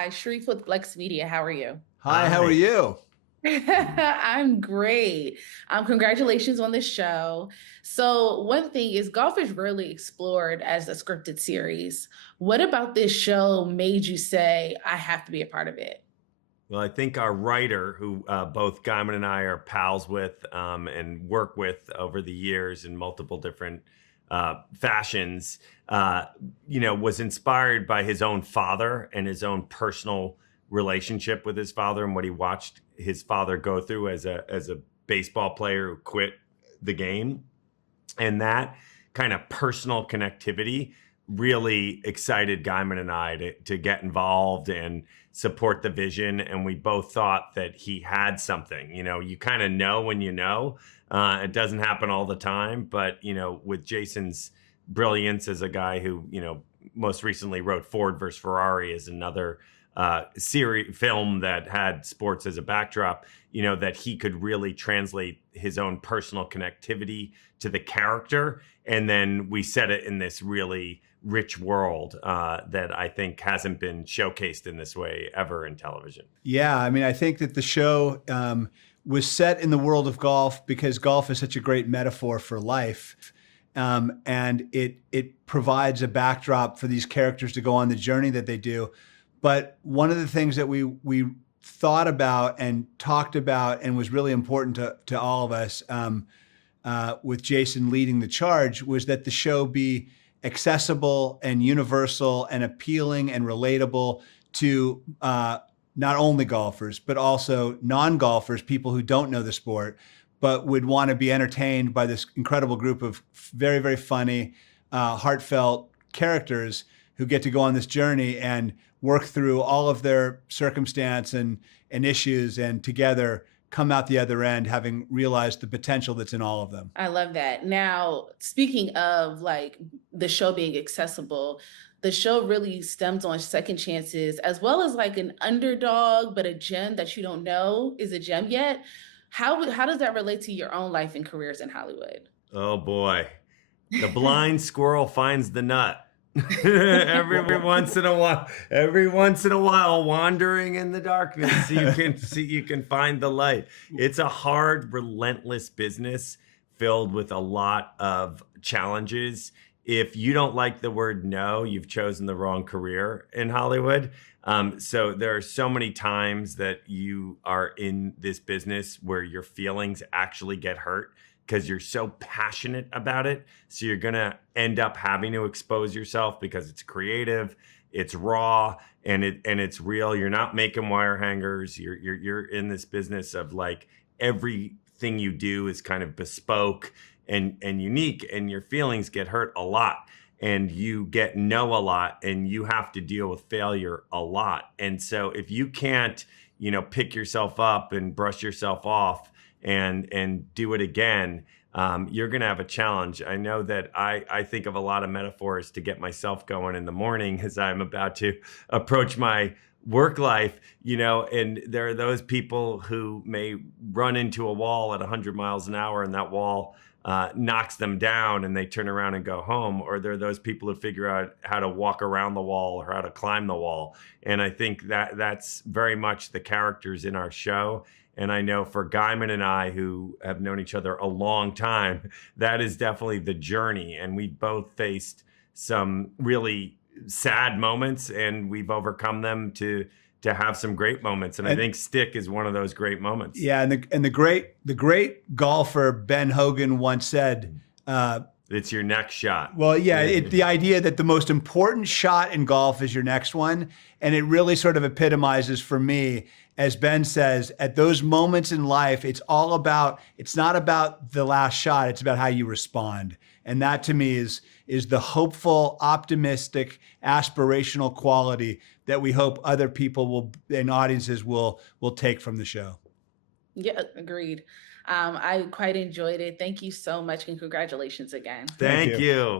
Hi, Sharif with BLEX Media. How are you? Hi, how are you? I'm great. Congratulations on the show. So, one thing is golf is rarely explored as a scripted series. What about this show made you say, I have to be a part of it? Well, I think our writer, who both Guymon and I are pals with and work with over the years in multiple different fashions, was inspired by his own father and his own personal relationship with his father and what he watched his father go through as a baseball player who quit the game. And that kind of personal connectivity really excited Guyman and I to get involved and support the vision. And we both thought that he had something. You kind of know when you know. It doesn't happen all the time, but with Jason's brilliance as a guy who most recently wrote Ford versus Ferrari is another series film that had sports as a backdrop, that he could really translate his own personal connectivity to the character. And then we set it in this really rich world that I think hasn't been showcased in this way ever in television. Yeah, I mean, I think that the show was set in the world of golf because golf is such a great metaphor for life. And it provides a backdrop for these characters to go on the journey that they do. But one of the things that we thought about and talked about and was really important to all of us with Jason leading the charge was that the show be accessible and universal and appealing and relatable to not only golfers, but also non-golfers, people who don't know the sport, but would want to be entertained by this incredible group of very, very funny, heartfelt characters who get to go on this journey and work through all of their circumstance and issues, and together come out the other end having realized the potential that's in all of them. I love that. Now, speaking of like the show being accessible, the show really stems on second chances as well as like an underdog, but a gem that you don't know is a gem yet. How does that relate to your own life and careers in Hollywood? Oh boy, the blind squirrel finds the nut. every once in a while, wandering in the darkness, you can find the light. It's a hard, relentless business filled with a lot of challenges. If you don't like the word no, you've chosen the wrong career in Hollywood. So there are so many times that you are in this business where your feelings actually get hurt because you're so passionate about it. So you're gonna end up having to expose yourself because it's creative, it's raw, and it's real. You're not making wire hangers. You're in this business of like everything you do is kind of bespoke and unique, and your feelings get hurt a lot. And you get no a lot, and you have to deal with failure a lot. And so if you can't, pick yourself up and brush yourself off and do it again, you're going to have a challenge. I know that I think of a lot of metaphors to get myself going in the morning as I'm about to approach my work life, and there are those people who may run into a wall at 100 miles an hour, and that wall knocks them down and they turn around and go home. Or there are those people who figure out how to walk around the wall or how to climb the wall. And I think that's very much the characters in our show. And I know for Guymon and I, who have known each other a long time, that is definitely the journey. And we both faced some really sad moments, and we've overcome them to have some great moments. And I think Stick is one of those great moments. Yeah, and the great golfer Ben Hogan once said, it's your next shot. Well, yeah, the idea that the most important shot in golf is your next one. And it really sort of epitomizes for me, as Ben says, at those moments in life, it's not about the last shot, it's about how you respond. And that to me is the hopeful, optimistic, aspirational quality that we hope other people and audiences will take from the show. Yeah, agreed. I quite enjoyed it. Thank you so much, and congratulations again. Thank you.